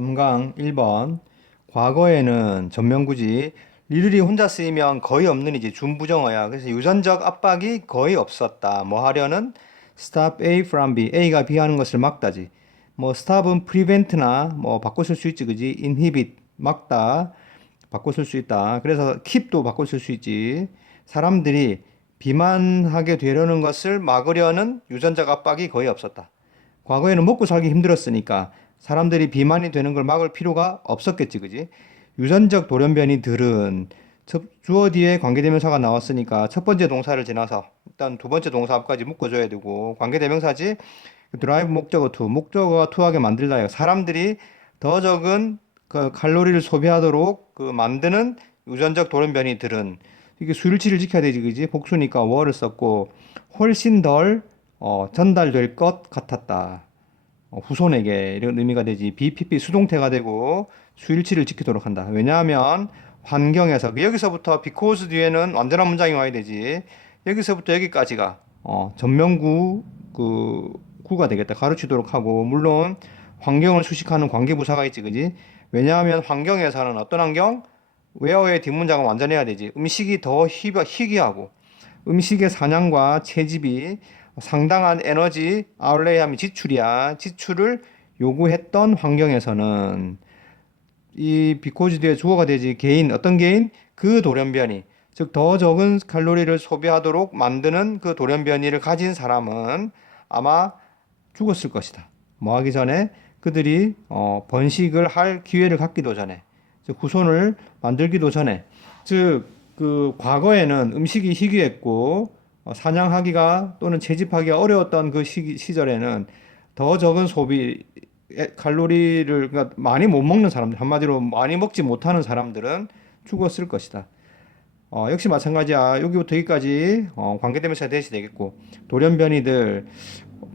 3강 1번 과거에는 전면구지 리들이 혼자 쓰이면 거의 없는 이제 준부정어야. 그래서 유전적 압박이 거의 없었다. 뭐 하려는 stop A from B. A가 B 하는 것을 막다지. 뭐 stop은 prevent나 뭐 바꿔 쓸 수 있지. 그지? inhibit 막다. 바꿔 쓸 수 있다. 그래서 keep도 바꿔 쓸 수 있지. 사람들이 비만하게 되려는 것을 막으려는 유전적 압박이 거의 없었다. 과거에는 먹고 살기 힘들었으니까 사람들이 비만이 되는 걸 막을 필요가 없었겠지, 그지? 유전적 돌연변이들은 첫- 주어 뒤에 관계대명사가 나왔으니까 첫 번째 동사를 지나서 일단 두 번째 동사 앞까지 묶어줘야 되고 관계대명사지 드라이브 목적어 투 목적어가 투하게 만들다 사람들이 더 적은 그 칼로리를 소비하도록 그 만드는 유전적 돌연변이들은 이게 수일치를 지켜야 되지 그지? 복수니까 월을 썼고 훨씬 덜 어, 전달될 것 같았다. 어, 후손에게 이런 의미가 되지. BPP 수동태가 되고 수일치를 지키도록 한다. 왜냐하면 환경에서 그 여기서부터 because 뒤에는 완전한 문장이 와야 되지. 여기서부터 여기까지가 어, 전면구 그 되겠다. 가르치도록 하고. 물론 환경을 수식하는 관계부사가 있지 그지? 왜냐하면 환경에서는 어떤 환경? 웨어의 뒷문장은 완전해야 되지. 음식이 더 희- 희귀하고. 음식의 사냥과 채집이 상당한 에너지 아울레이하면 지출이야. 지출을 요구했던 환경에서는 이 비코즈 뒤에 주어가 되지 개인 어떤 개인? 그 돌연변이. 즉 더 적은 칼로리를 소비하도록 만드는 그 돌연변이를 가진 사람은 아마 죽었을 것이다. 뭐 하기 전에 그들이 어, 번식을 할 기회를 갖기도 전에 즉 후손을 만들기도 전에. 즉 그 과거에는 음식이 희귀했고 어, 사냥하기가 또는 채집하기가 어려웠던 그 시기, 시절에는 더 적은 소비 에- 칼로리를 그러니까 많이 못 먹는 사람들 한마디로 많이 먹지 못하는 사람들은 죽었을 것이다. 어, 역시 마찬가지야. 여기부터 여기까지 어, 관계대명사 대시 되겠고 돌연변이들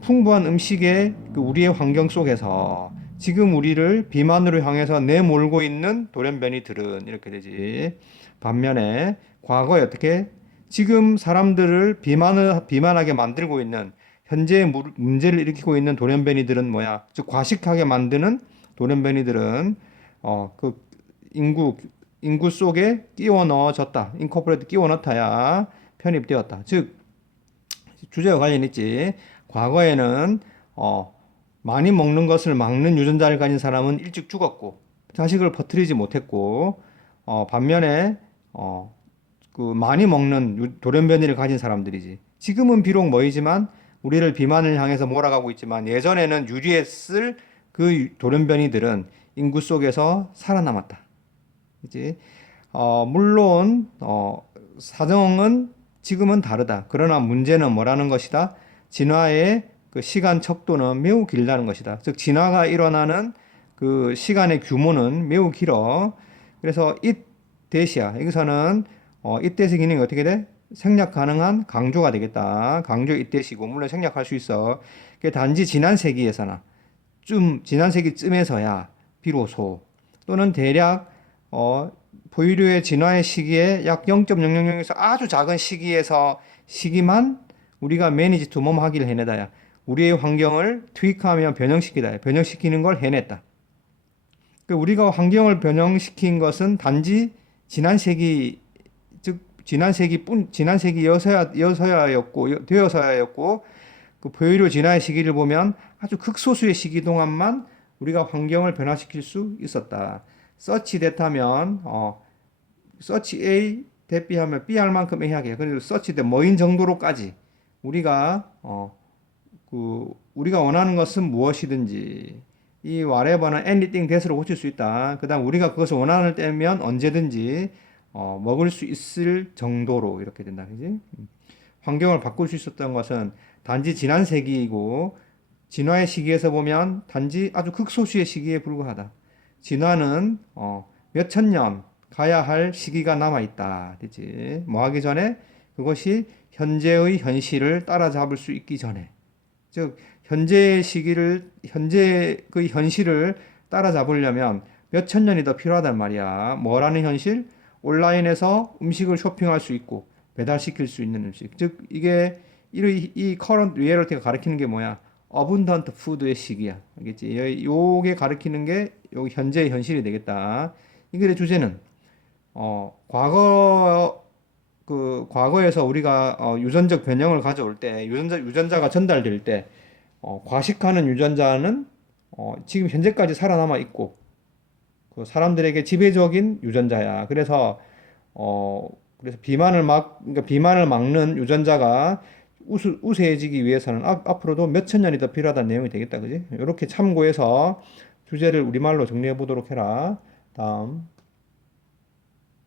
풍부한 음식의 그 우리의 환경 속에서 지금 우리를 비만으로 향해서 내몰고 있는 돌연변이들은 이렇게 되지. 반면에 과거에 어떻게 지금 사람들을 비만을 비만하게 만들고 있는 현재 무- 문제를 일으키고 있는 돌연변이들은 뭐야? 즉 과식하게 만드는 돌연변이들은 어 그 인구 인구 속에 끼워 넣어졌다. 인코퍼레이트 끼워 넣다야 편입되었다. 즉 주제와 관련 있지. 과거에는 어 많이 먹는 것을 막는 유전자를 가진 사람은 일찍 죽었고 자식을 퍼뜨리지 못했고 어 반면에 어 그 많이 먹는 유- 돌연변이를 가진 사람들이지. 지금은 비록 뭐이지만 우리를 비만을 향해서 몰아가고 있지만 예전에는 유리했을 그 돌연변이들은 인구 속에서 살아남았다. 그지? 어, 물론 어, 사정은 지금은 다르다. 그러나 문제는 뭐라는 것이다? 진화의 그 시간 척도는 매우 길다는 것이다. 즉 진화가 일어나는 그 시간의 규모는 매우 길어. 그래서 이 대시야. 여기서는 어, 이때시 기능이 어떻게 돼? 생략 가능한 강조가 되겠다. 강조 이때시고 물론 생략할 수 있어. 그게 단지 지난 세기에서나 좀 지난 세기쯤에서야 비로소 또는 대략 어, 포유류의 진화의 시기에 약 0.000에서 아주 작은 시기에서 시기만 우리가 매니지 투몸 하기를 해내다야. 우리의 환경을 트위크하며 변형시키다. 변형시키는 걸 해냈다. 그 우리가 환경을 변형시킨 것은 단지 지난 세기 즉 지난 세기 뿐 지난 세기 여서야 여서야였고 여- 되어서야였고 그 포유류 진화의 시기를 보면 아주 극소수의 시기 동안만 우리가 환경을 변화시킬 수 있었다. 서치 됐다면 어 서치 A 대비하면 B 할 만큼 A 하게. 그리고 서치 대 뭐인 정도로까지 우리가 어그 우리가 원하는 것은 무엇이든지 이 whatever는 anything that으로 고칠 수 있다. 그 다음 우리가 그것을 원하는 때면 언제든지 어 먹을 수 있을 정도로 이렇게 된다. 그지? 음. 환경을 바꿀 수 있었던 것은 단지 지난 세기이고 진화의 시기에서 보면 단지 아주 극소수의 시기에 불과하다. 진화는 어, 몇천 년 가야 할 시기가 남아 있다. 되지? 뭐 하기 전에 그것이 현재의 현실을 따라잡을 수 있기 전에. 즉 현재의 시기를 현재 그 현실을 따라잡으려면 몇 천 년이 더 필요하단 말이야. 뭐라는 현실? 온라인에서 음식을 쇼핑할 수 있고 배달시킬 수 있는 음식. 즉 이게 이, 이 current reality가 가리키는 게 뭐야? abundant food의 시기야. 알겠지? 요- 요게 가리키는 게요 현재의 현실이 되겠다. 이 글의 주제는 어, 과거 그 과거에서 우리가 어, 유전적 변형을 가져올 때 유전자 유전자가 전달될 때 어, 과식하는 유전자는 어, 지금 현재까지 살아남아 있고 그 사람들에게 지배적인 유전자야. 그래서 어 그래서 비만을 막 그러니까 비만을 막는 유전자가 우수, 우세해지기 위해서는 앞, 앞으로도 몇천 년이 더 필요하다는 내용이 되겠다. 그지? 이렇게 참고해서 주제를 우리말로 정리해 보도록 해라. 다음.